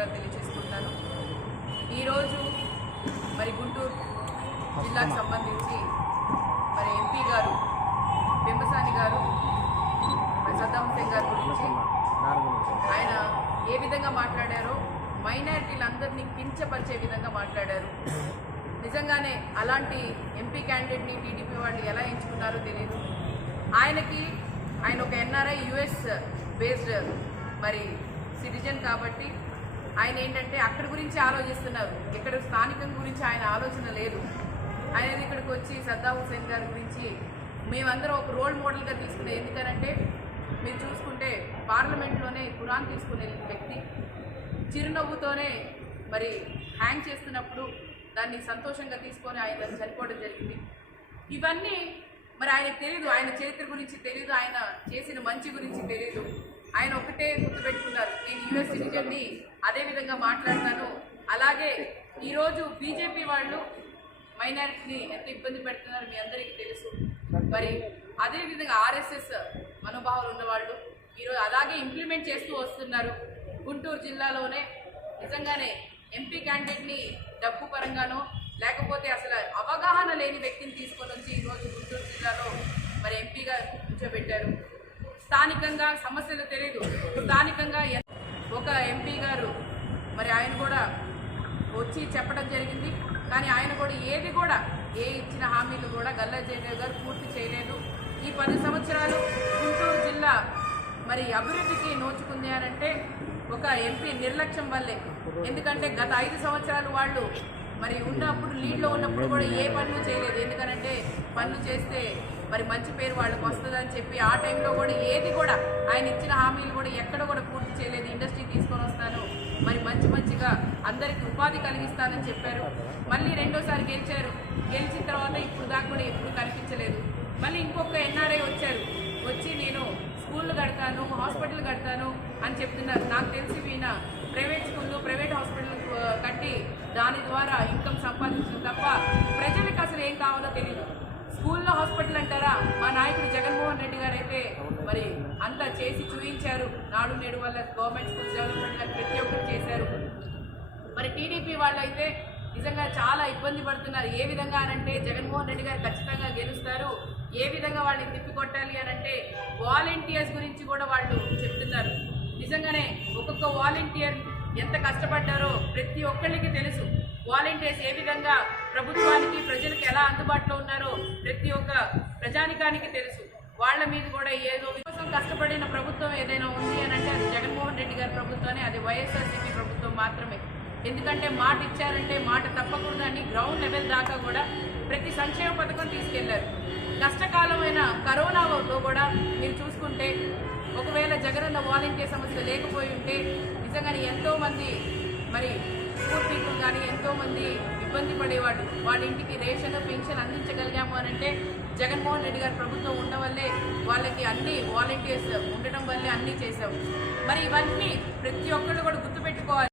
ధన్యవాదాలు తెలియజేసుకుంటాను. ఈరోజు మరి గుంటూరు జిల్లాకు సంబంధించి మరి ఎంపీ గారు పెంపసాని గారు సద్దాం హుసేన్ గారి గురించి ఆయన ఏ విధంగా మాట్లాడారో మైనారిటీలందరినీ కించపరిచే విధంగా మాట్లాడారు. నిజంగానే అలాంటి ఎంపీ క్యాండిడేట్ని టీడీపీ వాళ్ళు ఎలా ఎంచుకున్నారో తెలియదు ఆయనకి ఆయన ఒక ఎన్ఆర్ఐ యుఎస్ బేస్డ్ మరి సిటిజన్ కాబట్టి ఆయన ఏంటంటే అక్కడి గురించి ఆలోచిస్తున్నారు. ఇక్కడ స్థానికం గురించి ఆయన ఆలోచన లేదు. ఆయన ఇక్కడికి వచ్చి సద్దా హుసేన్ గారి గురించి మేమందరం ఒక రోల్ మోడల్గా తీసుకునే ఎందుకనంటే మీరు చూసుకుంటే పార్లమెంట్లోనే ఖురాన్ తీసుకునే వ్యక్తి చిరునవ్వుతోనే మరి హ్యాంగ్ చేస్తున్నప్పుడు దాన్ని సంతోషంగా తీసుకొని ఆయన చనిపోవడం జరిగింది. ఇవన్నీ మరి ఆయనకు తెలియదు ఆయన చరిత్ర గురించి తెలియదు ఆయన చేసిన మంచి గురించి తెలియదు ఆయన ఒకటే గుర్తుపెట్టుకున్నారు. నేను యుఎస్ సిటిజన్ని అదే విధంగా మాట్లాడతాను. అలాగే ఈరోజు బీజేపీ వాళ్ళు మైనారిటీని ఎంత ఇబ్బంది పెడుతున్నారు మీ అందరికీ తెలుసు. మరి అదే విధంగా ఆర్ఎస్ఎస్ మనోభావాలు ఉన్నవాళ్ళు ఈరోజు అలాగే ఇంప్లిమెంట్ చేస్తూ వస్తున్నారు. గుంటూరు జిల్లాలోనే నిజంగానే ఎంపీ క్యాండిడేట్ని డబ్బు పరంగానో లేకపోతే అసలు అవగాహన లేని వ్యక్తిని తీసుకొని వచ్చి ఈరోజు గుంటూరు జిల్లాలో మరి ఎంపీగా కూర్చోబెట్టారు. స్థానికంగా సమస్యలు తెలియదు స్థానికంగా ఎన్- ఒక ఎంపీ గారు మరి ఆయన కూడా వచ్చి చెప్పడం జరిగింది. కానీ ఆయన కూడా ఏది కూడా ఏ ఇచ్చిన హామీలు కూడా గల్లా జయదేవ్ గారు పూర్తి చేయలేదు. ఈ పది సంవత్సరాలు గుంటూరు జిల్లా మరి అభివృద్ధికి నోచుకుంది అని అంటే ఒక ఎంపీ నిర్లక్ష్యం వల్లే. ఎందుకంటే గత ఐదు సంవత్సరాలు వాళ్ళు మరి ఉన్నప్పుడు లీడ్లో ఉన్నప్పుడు కూడా ఏ పనులు చేయలేదు. ఎందుకనంటే పనులు చేస్తే మరి మంచి పేరు వాళ్ళకి వస్తుందని చెప్పి ఆ టైంలో కూడా ఏది కూడా ఆయన ఇచ్చిన హామీలు కూడా ఎక్కడ కూడా పూర్తి చేయలేదు. ఇండస్ట్రీ తీసుకొని వస్తాను. మరి మంచి మంచిగా అందరికి ఉపాధి కలిగిస్తానని చెప్పారు. మళ్ళీ రెండోసారి గెలిచారు. గెలిచిన తర్వాత ఇప్పుడు దాకా కూడా ఎప్పుడు కనిపించలేదు. మళ్ళీ ఇంకొక ఎన్ఆర్ఐ వచ్చారు. వచ్చి నేను స్కూళ్ళు కడతాను హాస్పిటల్ కడతాను. అని చెప్తున్నారు. నాకు తెలిసి ఈయన ప్రైవేట్ స్కూళ్ళు ప్రైవేట్ హాస్పిటల్ కట్టి దాని ద్వారా ఇన్కమ్ సంపాదించడం తప్ప ప్రజలకు అసలు ఏం కావాలో తెలియదు స్కూల్లో హాస్పిటల్ అంటారా? మా నాయకుడు జగన్మోహన్ రెడ్డి గారు అయితే మరి అంతా చేసి చూపించారు నాడు నేడు వల్ల గవర్నమెంట్ స్కూల్స్ డెవలప్మెంట్ కానీ ప్రతి ఒక్కరు చేశారు. మరి టీడీపీ వాళ్ళు అయితే నిజంగా చాలా ఇబ్బంది పడుతున్నారు. ఏ విధంగా అనంటే జగన్మోహన్ రెడ్డి గారు ఖచ్చితంగా గెలుస్తారు. ఏ విధంగా వాళ్ళని తిప్పికొట్టాలి అనంటే వాలంటీర్స్ గురించి కూడా వాళ్ళు నిజంగానే ఒక్కొక్క వాలంటీర్ ఎంత కష్టపడ్డారో ప్రతి ఒక్కరికి తెలుసు. వాలంటీర్స్ ఏ విధంగా ప్రభుత్వానికి ప్రజలకు ఎలా అందుబాటులో ఉన్నారో ప్రతి ఒక్క ప్రజానికానికి తెలుసు. వాళ్ళ మీద కూడా ఏదో కోసం కష్టపడిన ప్రభుత్వం ఏదైనా ఉంది అని అంటే అది జగన్మోహన్ రెడ్డి గారి ప్రభుత్వమే అది వైఎస్ఆర్సీపీ ప్రభుత్వం మాత్రమే. ఎందుకంటే మాట ఇచ్చారంటే మాట తప్పకుండా అని గ్రౌండ్ లెవెల్ దాకా కూడా ప్రతి సంక్షేమ పథకం తీసుకెళ్ళారు. కష్టకాలమైన కరోనాలో కూడా మీరు చూసుకుంటే ఒకవేళ జగనన్న వాలంటీర్ సమస్య లేకపోయి ఉంటే నిజంగానే ఎంతో మంది మరి పూర్ పీపుల్ కానీ ఎంతో మంది ఇబ్బంది పడేవాడు వాళ్ళ ఇంటికి రేషన్ పెన్షన్ అందించగలిగాము అని అంటే జగన్మోహన్ రెడ్డి గారి ప్రభుత్వం ఉండడం వల్లే వాళ్ళకి అన్ని వాలంటీర్స్ ఉండడం వల్లే అన్నీ చేశాము. మరి ఇవన్నీ ప్రతి ఒక్కళ్ళు కూడా గుర్తుపెట్టుకోవాలి.